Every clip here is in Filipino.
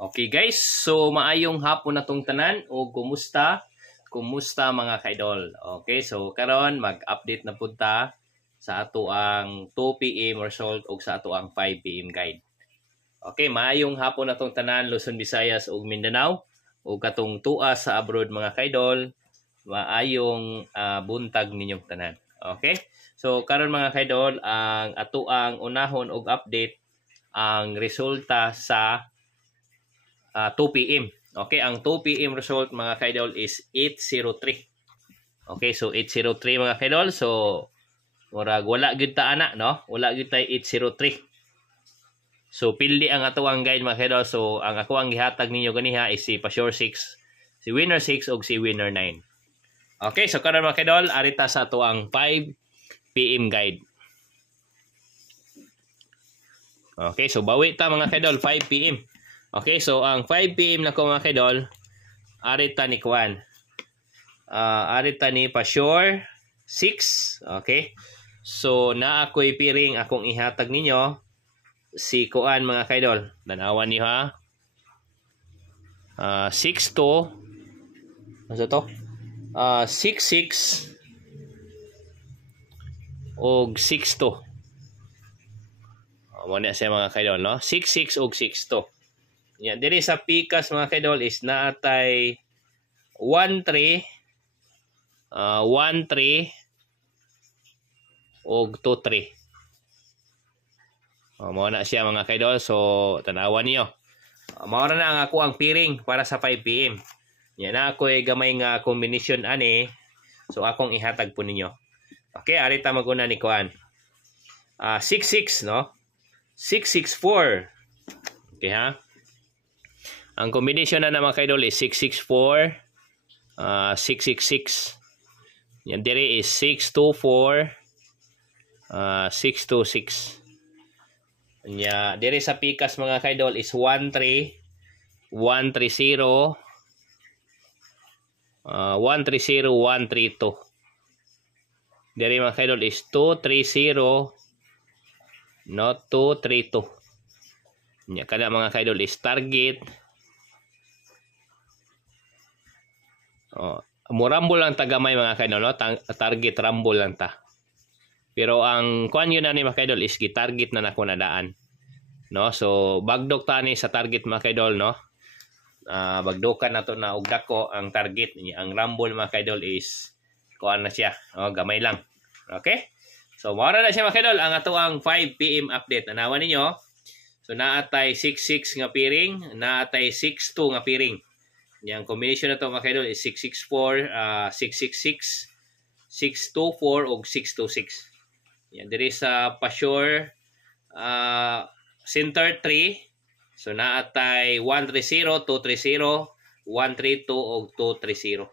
Okay guys, so maayong hapon na tong tanan o kumusta? Kumusta mga kaidol? Okay, so karon mag-update na punta sa ato ang 2 PM result o sa ato ang 5 PM guide. Okay, maayong hapon na tong tanan Luzon, Visayas ug Mindanao o katong tua sa abroad mga kaidol. Maayong buntag ninyong tanan. Okay? So karon mga kaidol, ang ato ang unahon og update ang resulta sa 2 PM. Okay, ang 2 PM result mga kaidol is 803. Okay, so 803 mga kaidol. So murag wala gyud ta ana, no? Wala gyud tay 803. So pildi ang ato ang guide mga kaidol. So ang ako ang gihatag ninyo ganiha is si Pasure 6, si Winner 6 ug si Winner 9. Okay, so karon mga kaidol, arita sa ato ang 5 PM guide. Okay, so bawi ta mga kaidol 5 PM. Okay, so ang 5 PM na ko mga kaidol, arita ni Kuan. Arita ni Pasure 6. Okay. So na ako'y piring akong ihatag ninyo si Kuan mga kaidol. Tanawan niyo ha. 6 to ano to? 66 og 6 to. Muna siya mga kaidol, no? 66 og 6 to. Yan, diri sa pikas mga kaidol is naatay 13 13 og 23. Mao na siya mga kaidol. So tanawan niyo. Mao na ang ako ang piring para sa 5 PM. Yan na ako ay gamay nga combination ani. So akong ihatag po ninyo. Okay, arita maguna ni Kuan. 66, no? 664. Okay ha? Ang combination na mga kaidol is 664, 666. Yan diri is 624, 626. Nya diri sa pikas mga kaidol is 13, 130, 130, 132. Diri mga kaidol is 230, no 232. Nya kada mga kaidol is target. Murambol lang tagamay mga kaidol, no? Target rumble lang ta. Pero ang kuan yun na ni mga kaidol is gi-target na nako nadaan. No? So bagdok ta ni sa target mga kaidol, no? Bagdokan nato na og dako ang target niya. Ang rumble mga kaidol is kuan na siya, no? Gamay lang. Okay? So mara na siya mga kaidol ang ato ang 5 PM update. Anawan ninyo. So naatay 66 nga piring, naatay 62 nga piring. Yang combination na to mga kaidol is 664, 666, 624 ug 626. Yan diri sa Pasure center 3. So naatay 130, 230, 132 ug 230.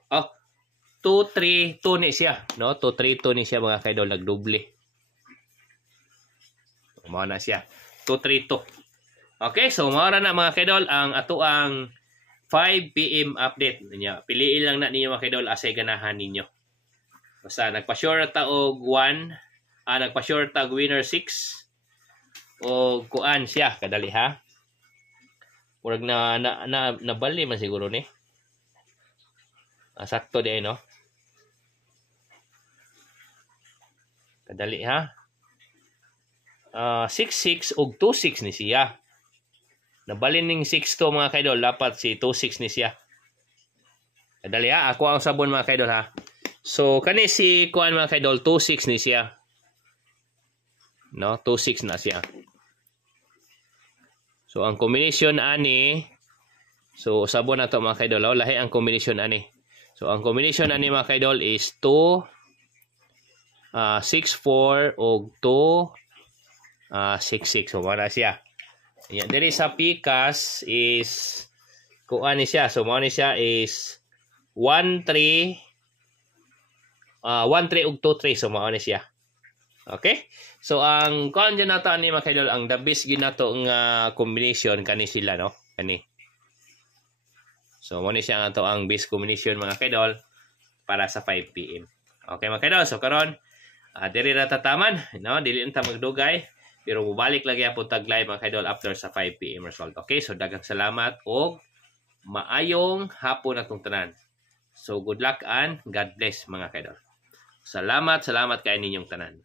232 ni siya, no? 232 ni siya mga kaidol, nagdoble. Mao na siya. 232. Okay, so mao na mga kaidol ang ato ang 5 PM update niya. Piliin lang na ninyo mga kaidol asay ganahan ninyo. Basta nagpa-sure ta og 1, nagpa-sure ta og Winner 6 o kuan siya kadali ha. Murag nabali man siguro ni. Sakto di ay no. Kadali ha. 66 og 26 ni siya. Nabalin ning 6 to mga kaidol, dapat si 26 ni siya. Dali ha, ako ang sabon mga kaidol ha. So kani si kuan mga kaidol 26 ni siya. No, 26 na siya. So ang combination ani, so sabon na to mga kaidol, lahi ang combination ani. So ang combination ani mga kaidol is 2 64 og 2 66. So wala siya. Yan, diri sa pikas is kuan ni siya. So mao ni siya is 13 ug 23. So mao ni siya. Okay? So ang kuan dyan nato ani mga kaidol, ang the best gyud nato nga combination kani sila, no? Kani. So mao ni siya nga to ang best combination mga kaidol para sa 5 PM. Okay mga kaidol, so karon diri ra tataman, no? Dili ta magdugay. Pero mubalik lagi po tag live mga kaidol after sa 5 PM result. Okay, so daghang salamat og maayong hapon atong tanan. So good luck and God bless mga kaidol. Salamat kayo ninyong tanan.